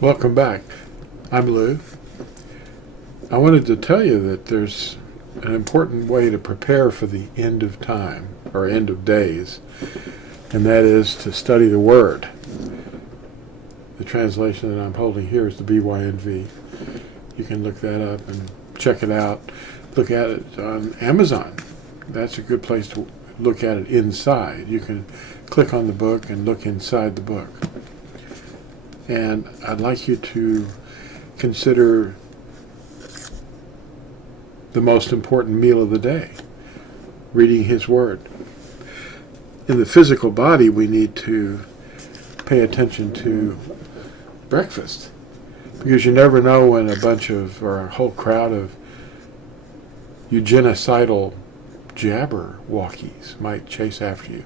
Welcome back. I'm Lou. I wanted to tell you that there's an important way to prepare for the end of time, or end of days, and that is to study the Word. The translation that I'm holding here is the BYNV. You can look that up and check it out. Look at it on Amazon. That's a good place to look at it inside. You can click on the book and look inside the book. And I'd like you to consider the most important meal of the day, reading His Word. In the physical body, we need to pay attention to breakfast, because you never know when a bunch of, or a whole crowd of eugenicidal jabberwockies might chase after you,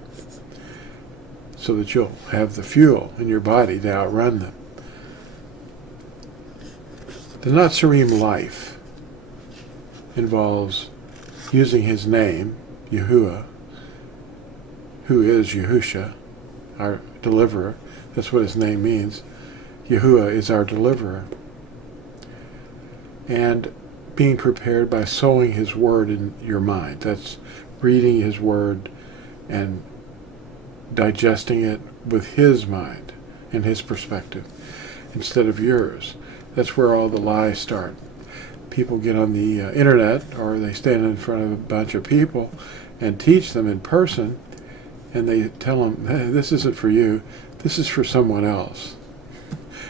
so that you'll have the fuel in your body to outrun them. The Not Serene Life involves using His name, Yahuwah, who is Yahusha, our deliverer. That's what His name means. Yahuwah is our deliverer. And being prepared by sowing His Word in your mind. That's reading His Word and digesting it with His mind and His perspective instead of yours. That's where all the lies start. People get on the internet, or they stand in front of a bunch of people and teach them in person, and they tell them, hey, this isn't for you, this is for someone else.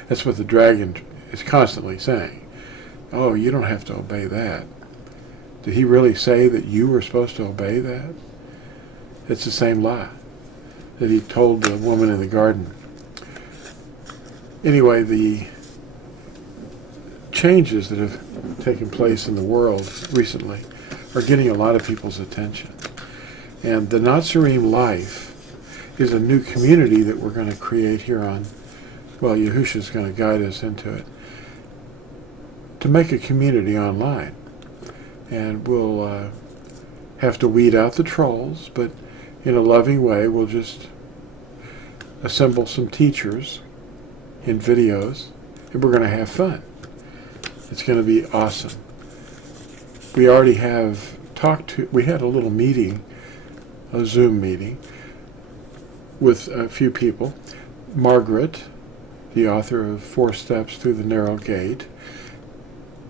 That's what the dragon is constantly saying. Oh, you don't have to obey that. Did he really say that you were supposed to obey that? It's the same lie that he told the woman in the garden. Anyway, the changes that have taken place in the world recently are getting a lot of people's attention. And the Not Serene Life is a new community that we're going to create here on, well, Yahusha is going to guide us into it, to make a community online. And we'll have to weed out the trolls, but in a loving way, we'll just assemble some teachers in videos, and we're going to have fun. It's going to be awesome. We already have we had a little meeting, a Zoom meeting, with a few people. Margaret, the author of 4 Steps Through the Narrow Gate,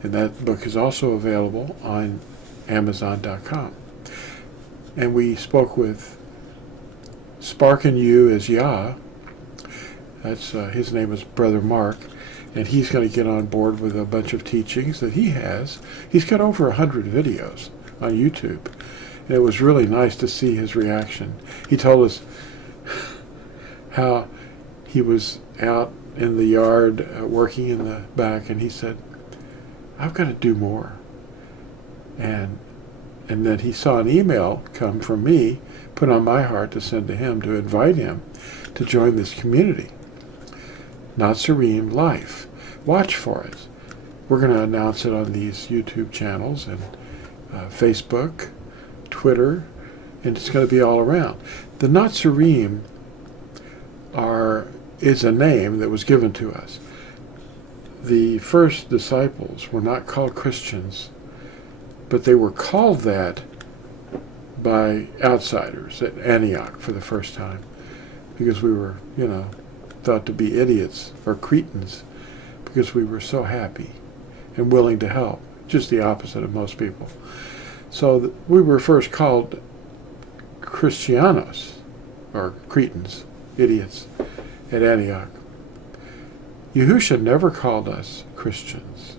and that book is also available on Amazon.com. And we spoke with Sparkin You as Yah. That's his name is Brother Mark, and he's going to get on board with a bunch of teachings that he has. He's got over 100 videos on YouTube, and it was really nice to see his reaction. He told us how he was out in the yard working in the back, and he said, I've got to do more. And then he saw an email come from me, put on my heart to send to him, to invite him to join this community. Not Serene Life. Watch for it. We're going to announce it on these YouTube channels and Facebook, Twitter, and it's going to be all around. The Not Serene is a name that was given to us. The first disciples were not called Christians, but they were called that by outsiders at Antioch for the first time, because we were, thought to be idiots or cretins, because we were so happy and willing to help, just the opposite of most people. So we were first called Christianos, or cretins, idiots, at Antioch. Yahusha never called us Christians.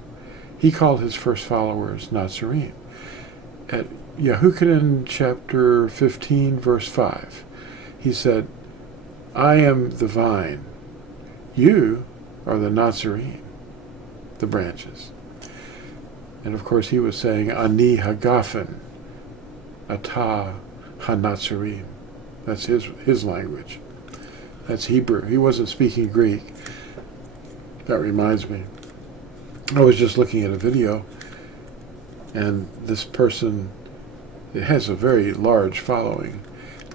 He called his first followers Not Serene. At Yahuchanan chapter 15, verse 5, he said, I am the vine. You are the Not Serene, the branches. And of course he was saying, Ani hagafen, ata ha-Not Serene. That's his language. That's Hebrew. He wasn't speaking Greek. That reminds me. I was just looking at a video, and this person, it has a very large following,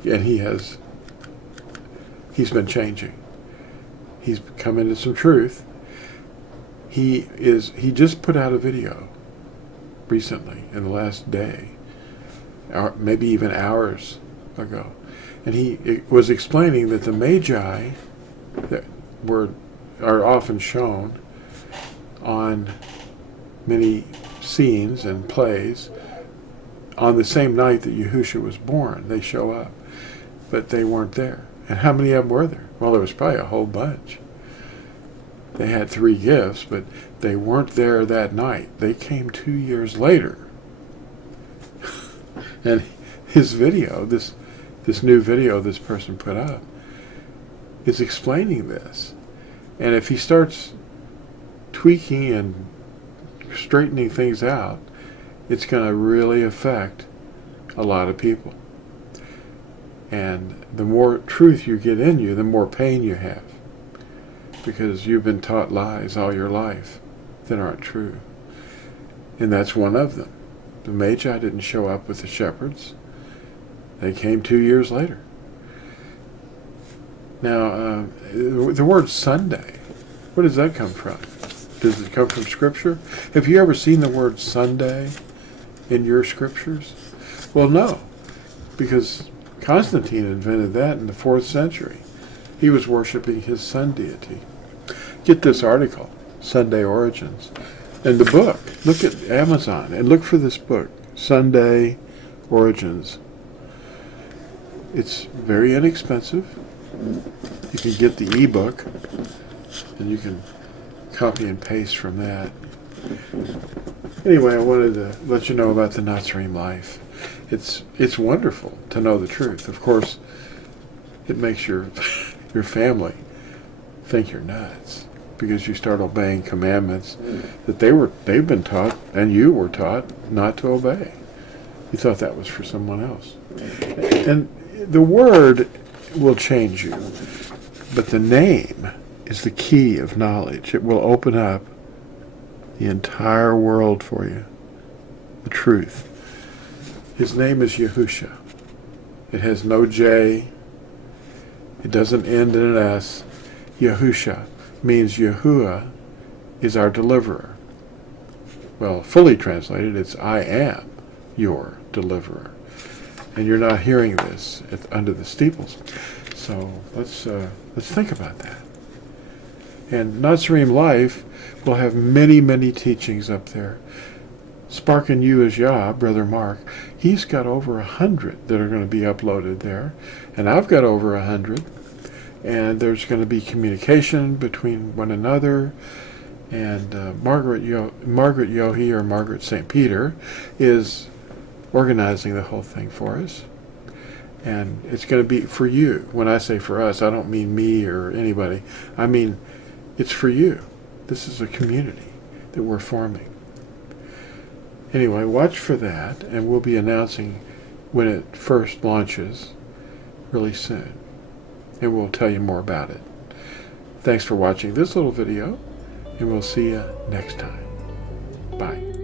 and he's been changing. He's come into some truth, He just put out a video recently, in the last day, or maybe even hours ago, and he was explaining that the Magi that are often shown on many scenes and plays on the same night that Yahusha was born. They show up, but they weren't there. And how many of them were there? Well, there was probably a whole bunch. They had 3 gifts, but they weren't there that night. They came 2 years later. And his video, this new video this person put up, is explaining this. And if he starts tweaking and straightening things out, it's going to really affect a lot of people. And the more truth you get in you, the more pain you have, because you've been taught lies all your life that aren't true. And that's one of them. The Magi didn't show up with the shepherds. They came 2 years later. Now, the word Sunday, where does that come from? Does it come from Scripture? Have you ever seen the word Sunday in your Scriptures? Well, no, because Constantine invented that in the 4th century. He was worshiping his sun deity. Get this article, Sunday Origins, and the book. Look at Amazon and look for this book, Sunday Origins. It's very inexpensive. You can get the ebook, and you can copy and paste from that. Anyway, I wanted to let you know about the Not Serene Life. It's wonderful to know the truth. Of course, it makes your family think you're nuts, because you start obeying commandments that they've been taught and you were taught not to obey. You thought that was for someone else. And the word will change you, but the name is the key of knowledge. It will open up the entire world for you. The truth. His name is Yahusha. It has no J. It doesn't end in an S. Yahusha means Yahuwah is our deliverer. Well, fully translated, it's I am your deliverer. And you're not hearing this under the steeples. So let's think about that. And Not Serene Life will have many, many teachings up there. Sparking You is Yah, Brother Mark, he's got over 100 that are going to be uploaded there. And I've got over 100. And there's going to be communication between one another. And Margaret Yohe, or Margaret St. Peter, is organizing the whole thing for us. And it's going to be for you. When I say for us, I don't mean me or anybody. I mean, it's for you. This is a community that we're forming. Anyway, watch for that, and we'll be announcing when it first launches really soon. And we'll tell you more about it. Thanks for watching this little video, and we'll see you next time. Bye.